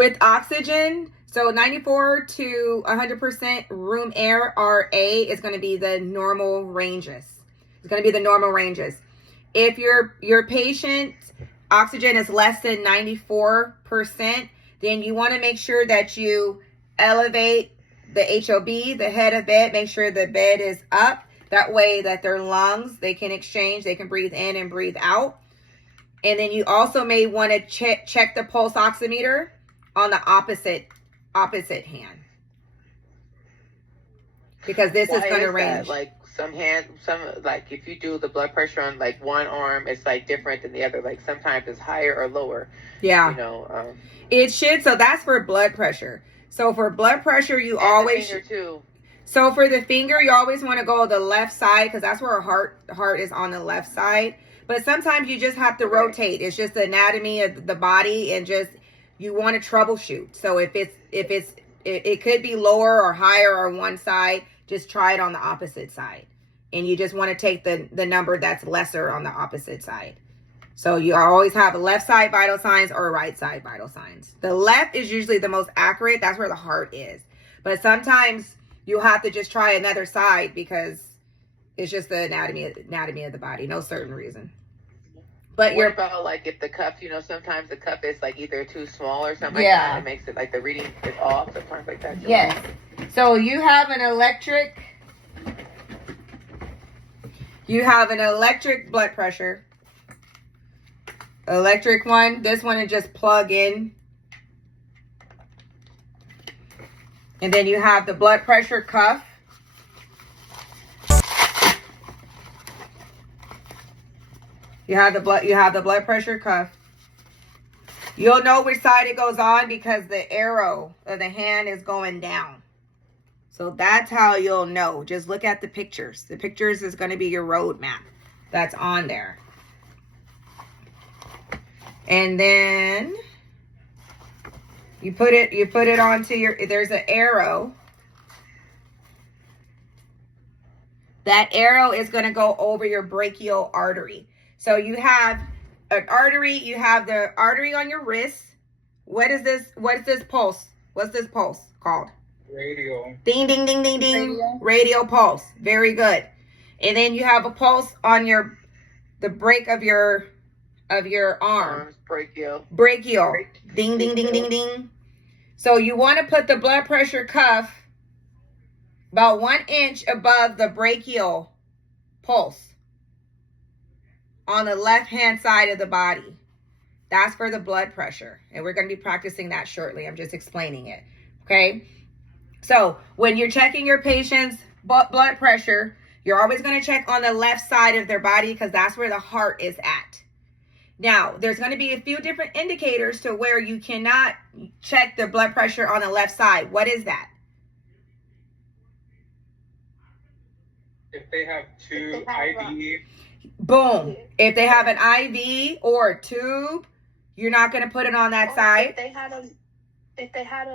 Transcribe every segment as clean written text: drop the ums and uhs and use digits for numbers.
With oxygen, so 94 to 100% room air, RA, is going to be the normal ranges. It's going to be the normal ranges. If your patient oxygen is less than 94%, then you want to make sure that you elevate the HOB, the head of bed, make sure the bed is up. That way that their lungs, they can exchange, they can breathe in and breathe out. And then you also may want to check the pulse oximeter on the opposite hand. Because this is going to range. Like some like if you do the blood pressure on like one arm, it's like different than the other. Like sometimes it's higher or lower. Yeah. You know. It should. So that's for blood pressure. So for blood pressure, you always. The finger too. So for the finger, you always want to go the left side because that's where the heart is on the left side. But sometimes you just have to rotate. It's just the anatomy of the body, and just you want to troubleshoot. So if it could be lower or higher on one side, just try it on the opposite side. And you just want to take the number that's lesser on the opposite side. So you always have a left side vital signs or a right side vital signs. The left is usually the most accurate. That's where the heart is. But sometimes you'll have to just try another side because it's just the anatomy of the body. No certain reason. But what about like if the cuff, sometimes the cuff is like either too small or something like that. It makes it like the reading is off, sometimes like that. Yes. So you have an electric blood pressure. Electric one. This one is just plug in. And then you have the blood pressure cuff. You have the blood pressure cuff. You'll know which side it goes on because the arrow of the hand is going down. So that's how you'll know. Just look at the pictures. The pictures is going to be your roadmap that's on there. And then you put it onto there's an arrow. That arrow is going to go over your brachial artery. So you have an artery, you have the artery on your wrist. What is this pulse? What's this pulse called? Radial. Ding, ding, ding, ding, ding. Radial pulse. Very good. And then you have a pulse on the break of your arm. Brachial. Brachial. Ding, ding, ding, ding, ding. So you want to put the blood pressure cuff about 1 inch above the brachial pulse on the left-hand side of the body. That's for the blood pressure. And we're going to be practicing that shortly. I'm just explaining it. Okay? So when you're checking your patient's blood pressure, you're always going to check on the left side of their body because that's where the heart is at. Now, there's going to be a few different indicators to where you cannot check the blood pressure on the left side. What is that? If they have two IV. Boom. If they have an IV or a tube, you're not going to put it on that side. If they had a If they had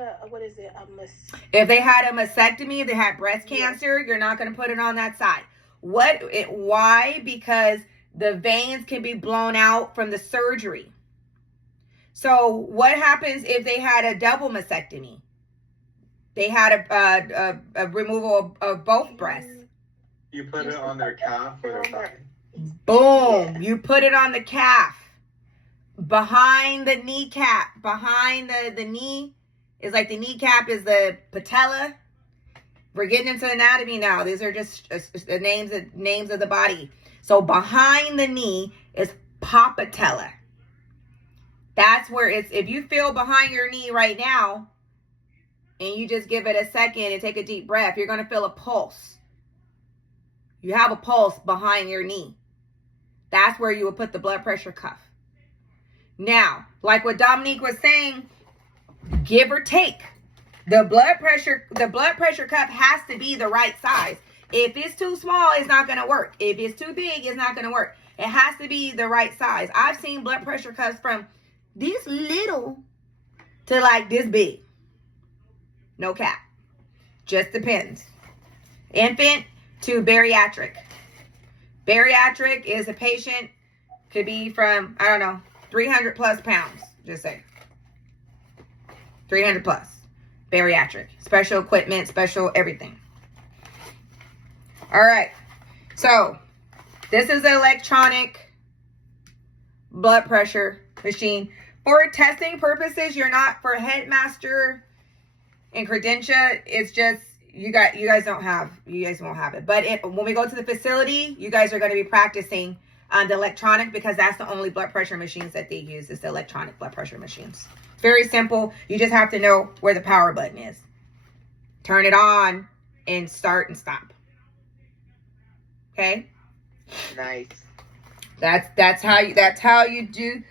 if they had a mastectomy, if they had breast cancer, you're not going to put it on that side. Why? Because the veins can be blown out from the surgery. So what happens if they had a double mastectomy? They had a removal of both breasts. You put it on their calf or their thigh. Boom. You put it on the calf. Behind the kneecap. Behind the knee is like the kneecap is the patella. We're getting into anatomy now. These are just the names of the body. So behind the knee is papatella. That's where it's, if you feel behind your knee right now, and you just give it a second and take a deep breath, you're going to feel a pulse. You have a pulse behind your knee. That's where you will put the blood pressure cuff. Now, like what Dominique was saying, give or take, the blood pressure cuff has to be the right size. If it's too small, it's not going to work. If it's too big, it's not going to work. It has to be the right size. I've seen blood pressure cuffs from this little to like this big. No cap. Just depends. Infant to bariatric. Bariatric is a patient, could be from, 300 plus pounds. Just say. 300 plus. Bariatric. Special equipment, special everything. All right. So this is the electronic blood pressure machine. For testing purposes, you're not for headmaster and credentia. It's just you guys won't have it. But when we go to the facility, you guys are going to be practicing on the electronic, because that's the only blood pressure machines that they use is the electronic blood pressure machines. Very simple. You just have to know where the power button is. Turn it on and start and stop. Okay? Nice. That's how you do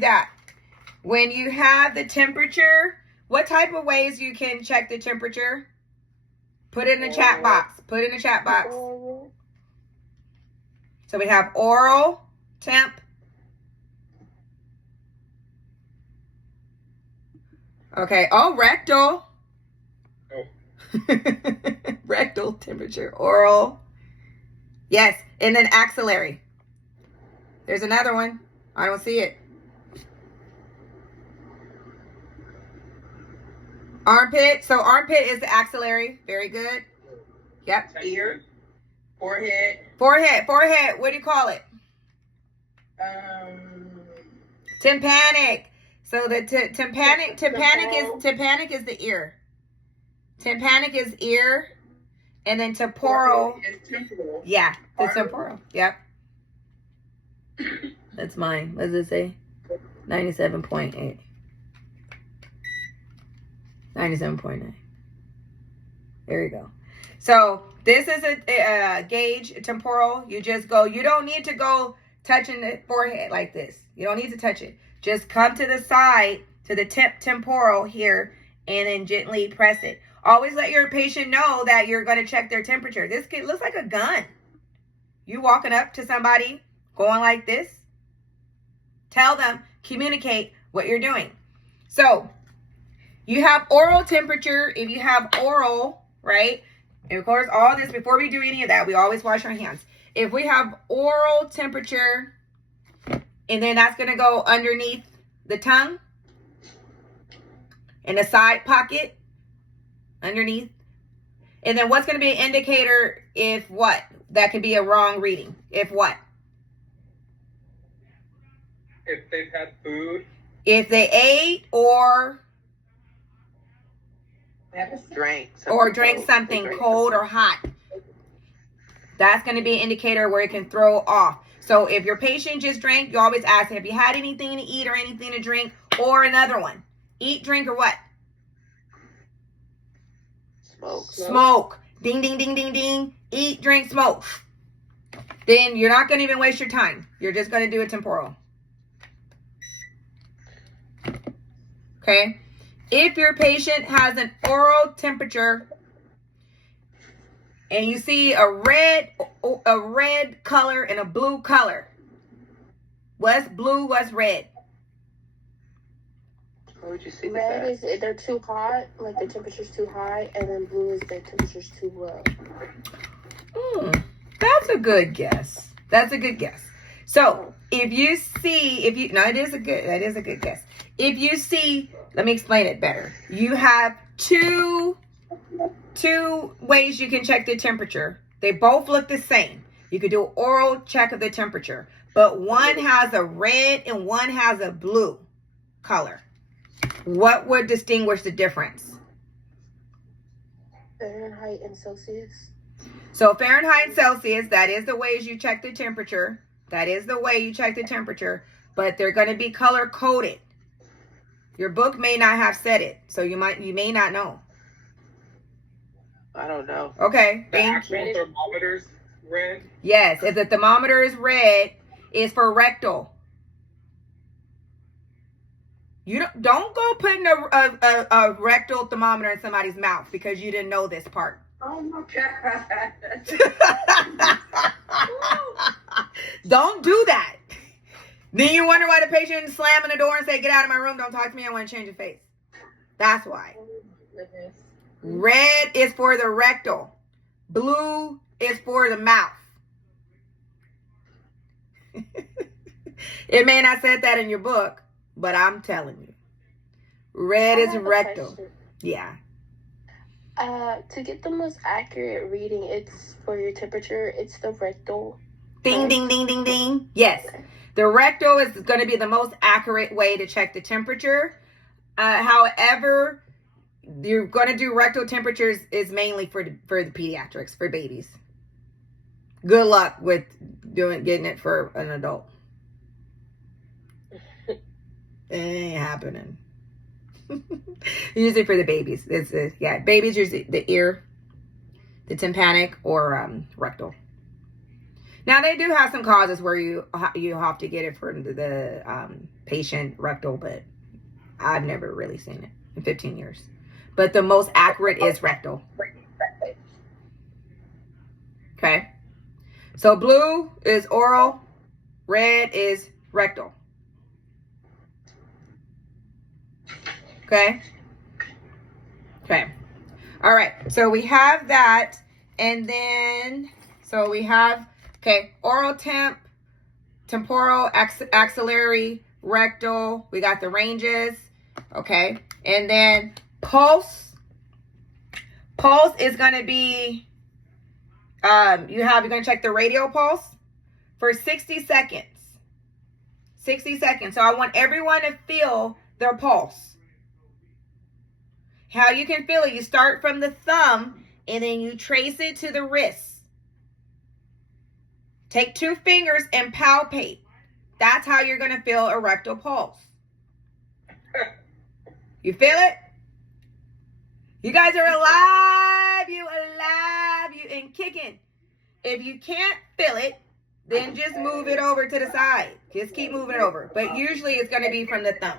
that. When you have the temperature, what type of ways you can check the temperature? Put it in the chat box. Put it in the chat box. So we have oral temp. Okay. Oh, rectal. Oh. Rectal temperature. Oral. Yes. And then axillary. There's another one. I don't see it. Armpit. So armpit is the axillary. Very good. Yep. Ear, forehead, Forehead. What do you call it? Tympanic. So the tympanic is the ear. Tympanic is ear, and then temporal. is temporal. Yeah, the temporal. Yep. That's mine. What does it say? 97.8. 97.9. There you go. So this is a gauge, temporal. You just go. You don't need to go touching the forehead like this. You don't need to touch it. Just come to the side, to the temporal here, and then gently press it. Always let your patient know that you're going to check their temperature. This kid looks like a gun. You walking up to somebody, going like this. Tell them, communicate what you're doing. So you have oral temperature. If you have oral, right? And of course, all this, before we do any of that, we always wash our hands. If we have oral temperature, and then that's going to go underneath the tongue, in the side pocket, underneath. And then what's going to be an indicator if what? That can be a wrong reading. If what? If they've had food. If they ate or Drank something cold or hot. That's going to be an indicator where it can throw off. So if your patient just drank, you always ask, have you had anything to eat or anything to drink? Or another one. Eat, drink, or what? Smoke. Ding, ding, ding, ding, ding. Eat, drink, smoke. Then you're not going to even waste your time. You're just going to do a temporal. Okay? If your patient has an oral temperature and you see a red color and a blue color, what's blue, what's red? What would you see? Red is they're too hot, like the temperature's too high, and then blue is the temperature's too low. That's a good guess. So that is a good guess. If you see, let me explain it better. You have two ways you can check the temperature. They both look the same. You could do an oral check of the temperature, but one has a red and one has a blue color. What would distinguish the difference? Fahrenheit and Celsius. So Fahrenheit and Celsius, that is the ways you check the temperature. That is the way you check the temperature, but they're going to be color coded. Your book may not have said it, so you may not know. I don't know. Okay, The thank actual you. thermometer's red. Yes, if the thermometer is red, it's for rectal. You don't go putting a rectal thermometer in somebody's mouth because you didn't know this part. Oh my God. Don't do that. Then you wonder why the patient is slamming the door and say, get out of my room, don't talk to me, I want to change your face. That's why. Red is for the rectal. Blue is for the mouth. It may not say that in your book, but I'm telling you. Red I is have a rectal. question. Yeah. To get the most accurate reading, it's for your temperature. It's the rectal. Ding, Right. ding, ding, ding, ding. Yes. The rectal is going to be the most accurate way to check the temperature. However, you're going to do rectal temperatures is mainly for the pediatrics, for babies. Good luck with getting it for an adult. It ain't happening. Usually for the babies. Babies usually the ear, the tympanic, or rectal. Now they do have some causes where you have to get it for the patient rectal, but I've never really seen it in 15 years. But the most accurate is rectal. Okay. So blue is oral, red is rectal. Okay. Okay. All right. So we have that. And then, so we have, okay, oral temp, temporal, axillary, rectal. We got the ranges. Okay. And then pulse. Pulse is going to be, you're going to check the radial pulse for 60 seconds. 60 seconds. So I want everyone to feel their pulse. How you can feel it, you start from the thumb and then you trace it to the wrist. Take 2 fingers and palpate. That's how you're going to feel a rectal pulse. You feel it? You guys are alive. You and kicking. If you can't feel it, then just move it over to the side. Just keep moving it over. But usually it's going to be from the thumb.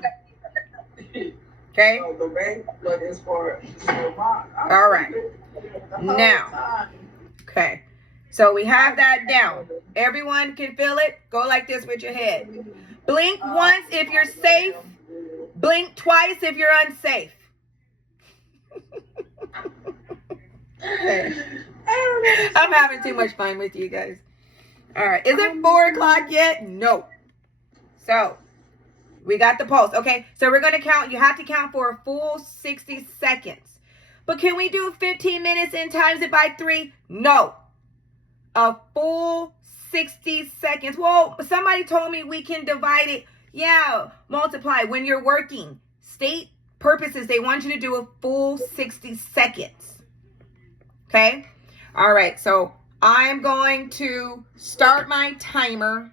Okay? So the red blood is for All right. Now. Okay. So we have that down. Everyone can feel it. Go like this with your head. Blink once if you're safe. Blink twice if you're unsafe. I'm having too much fun with you guys. All right. Is it 4 o'clock yet? No. So we got the pulse. Okay. So we're going to count. You have to count for a full 60 seconds. But can we do 15 minutes and times it by 3? No. A full 60 seconds. Well, somebody told me we can divide it. Yeah. Multiply. When you're working, state purposes, they want you to do a full 60 seconds. Okay. All right. So I am going to start my timer